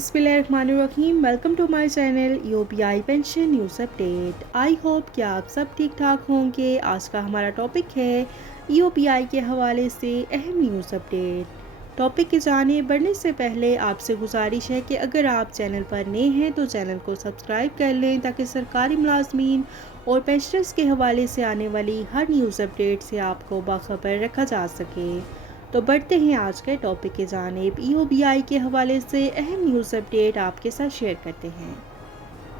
बिस्मिल्लाहिर्रहमानिर्रहीम। Welcome to my channel UPI pension news update. I hope कि आप सब ठीक ठाक होंगे। आज का हमारा टॉपिक है यूपीआई के हवाले से अहम न्यूज़ अपडेट। टॉपिक की जाने बढ़ने से पहले आपसे गुजारिश है कि अगर आप चैनल पर नए हैं तो चैनल को सब्सक्राइब कर लें ताकि सरकारी मुलाजमीन और पेंशनर्स के हवाले से आने वाली हर न्यूज़ अपडेट से आपको बाखबर रखा जा सके। तो बढ़ते हैं आज के टॉपिक की जानिब। यूपीआई के हवाले से अहम न्यूज़ अपडेट आपके साथ शेयर करते हैं।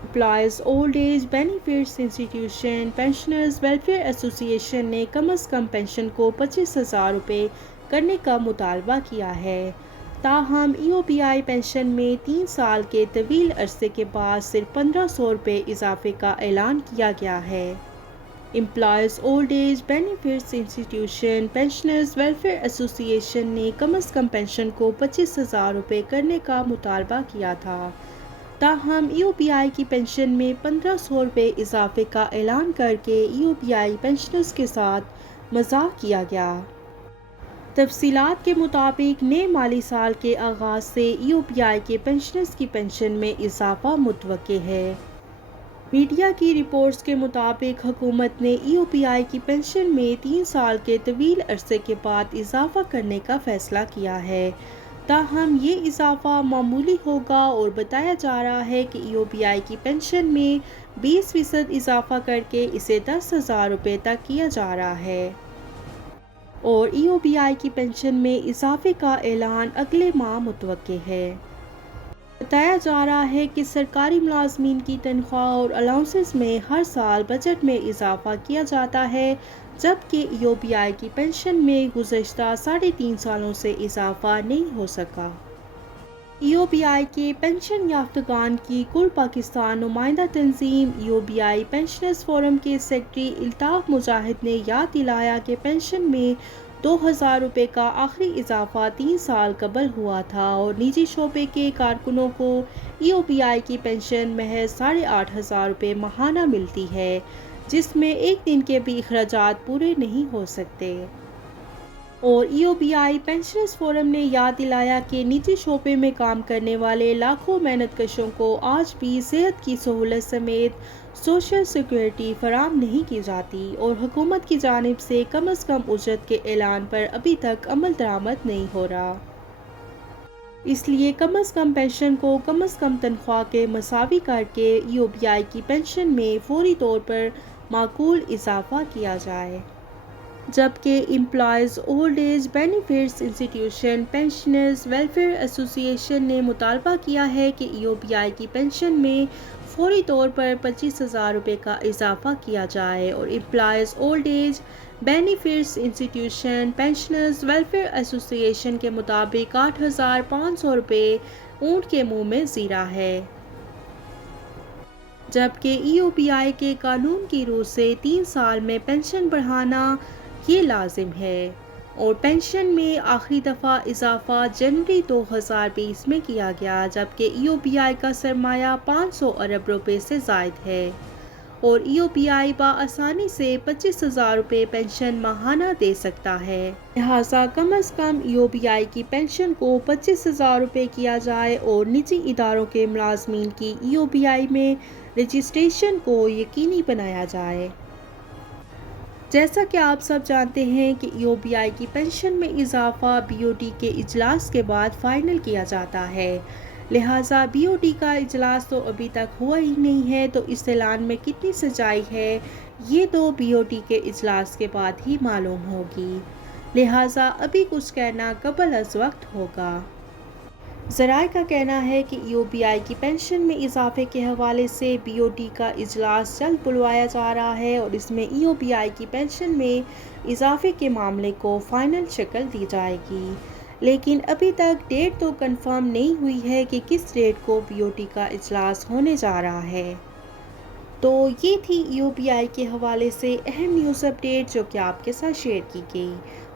Employees old age benefits institution pensioners welfare association ने कम अज़ कम पेंशन को 25,000 रुपये करने का मुतालबा किया है। ताहम यूपीआई पेंशन में 3 साल के तवील अरसे के बाद सिर्फ 1,500 रुपये इजाफे का ऐलान किया गया है। Employees old age benefits institution pensioners welfare association ने कम अज़ कम पेंशन को 25,000 रुपये करने का मुतालबा किया था। ताहम यूपीआई की पेंशन में 1,500 रुपये इजाफे का ऐलान करके यूपीआई पेंशनर्स के साथ मजाक किया गया। तफसीलात के मुताबिक नए माली साल के आगाज़ से यूपीआई के पेंशनर्स की पेंशन में इजाफा मुतवक्के है। मीडिया की रिपोर्ट्स के मुताबिक हुकूमत ने यूपीआई की पेंशन में 3 साल के तवील अरसे के बाद इजाफा करने का फ़ैसला किया है। ताहम ये इजाफा मामूली होगा और बताया जा रहा है कि यूपीआई की पेंशन में 20% इजाफा करके इसे 10,000 रुपये तक किया जा रहा है और यूपीआई की पेंशन में इजाफे का ऐलान अगले माह मुतवक्के है। बताया जा रहा है कि सरकारी मुलाजमीन की तनख्वाह और अलाउंसेस में हर साल बजट में इजाफा किया जाता है, जबकि यूपीआई की पेंशन में गुज़श्ता 3.5 सालों से इजाफा नहीं हो सका। यूपीआई के पेंशन याफ्तगान की कुल पाकिस्तान नुमाइंदा तंजीम यूपीआई पेंशनर्स फोरम के सेक्रेटरी इल्ताफ़ मुजाहिद ने याद दिलाया कि पेंशन में 2,000 रुपये का आखिरी इजाफा 3 साल कबल हुआ था और निजी शोबे के कारकुनों को यूपीआई की पेंशन महज 8,500 रुपये माहाना मिलती है, जिसमें एक दिन के भी अखराजात पूरे नहीं हो सकते। और यूपीआई पेंशनर्स फोरम ने याद दिलाया कि निजी शोबे में काम करने वाले लाखों मेहनतकशों को आज भी सेहत की सहूलत समेत सोशल सिक्योरिटी फराम नहीं की जाती और हुकूमत की जानिब से कम अज़ कम उजरत के ऐलान पर अभी तक अमल दरामद नहीं हो रहा। इसलिए कम अज़ कम पेंशन को कम अज़ कम तनख्वाह के मसावी करके यूपीआई की पेंशन में फौरी तौर पर माकूल इजाफा किया जाए। जबकि employees old age benefits institution pensioners welfare association ने मुतालबा किया है कि यूपीआई की पेंशन में फौरी तौर पर 25,000 रुपये का इजाफा किया जाए और employees old age benefits institution pensioners welfare association के मुताबिक 8,500 रुपये ऊँट के मुँह में ज़ीरा है। जबकि यूपीआई के कानून की रूह से 3 साल में पेंशन बढ़ाना ये लाजिम है और पेंशन में आखिरी दफ़ा इजाफा जनवरी 2020 में किया गया, जबकि यूपीआई का सरमाया 500 अरब रुपये से ज़ायद है और यूपीआई बआसानी से 25,000 रुपये पेंशन माहाना दे सकता है। लिहाजा कम अज़ कम यूपीआई की पेंशन को 25,000 रुपये किया जाए और निजी इदारों के मुलाजमीन की यूपीआई में रजिस्ट्रेशन को यकीनी बनाया जाए। जैसा कि आप सब जानते हैं कि यूपीआई की पेंशन में इजाफा बीओटी के इजलास के बाद फाइनल किया जाता है, लिहाजा बीओटी का इजलास तो अभी तक हुआ ही नहीं है, तो इस ऐलान में कितनी सच्चाई है ये तो बीओटी के इजलास के बाद ही मालूम होगी। लिहाजा अभी कुछ कहना कबल अज़ वक्त होगा। ज़राए का कहना है कि यूपीआई की पेंशन में इजाफे के हवाले से बीओटी का इजलास जल्द बुलवाया जा रहा है और इसमें यूपीआई की पेंशन में इजाफे के मामले को फ़ाइनल शक्ल दी जाएगी, लेकिन अभी तक डेट तो कंफर्म नहीं हुई है कि किस डेट को बीओटी का इजलास होने जा रहा है। तो ये थी यूपीआई के हवाले से अहम न्यूज़ अपडेट जो कि आपके साथ शेयर की गई।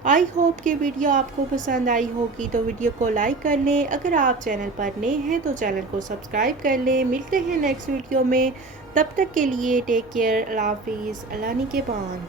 आई होप कि वीडियो आपको पसंद आई होगी, तो वीडियो को लाइक कर लें। अगर आप चैनल पर नए हैं तो चैनल को सब्सक्राइब कर लें। मिलते हैं नेक्स्ट वीडियो में, तब तक के लिए टेक केयर, अल्लाह हाफिज़, अल्लाह निगहबान।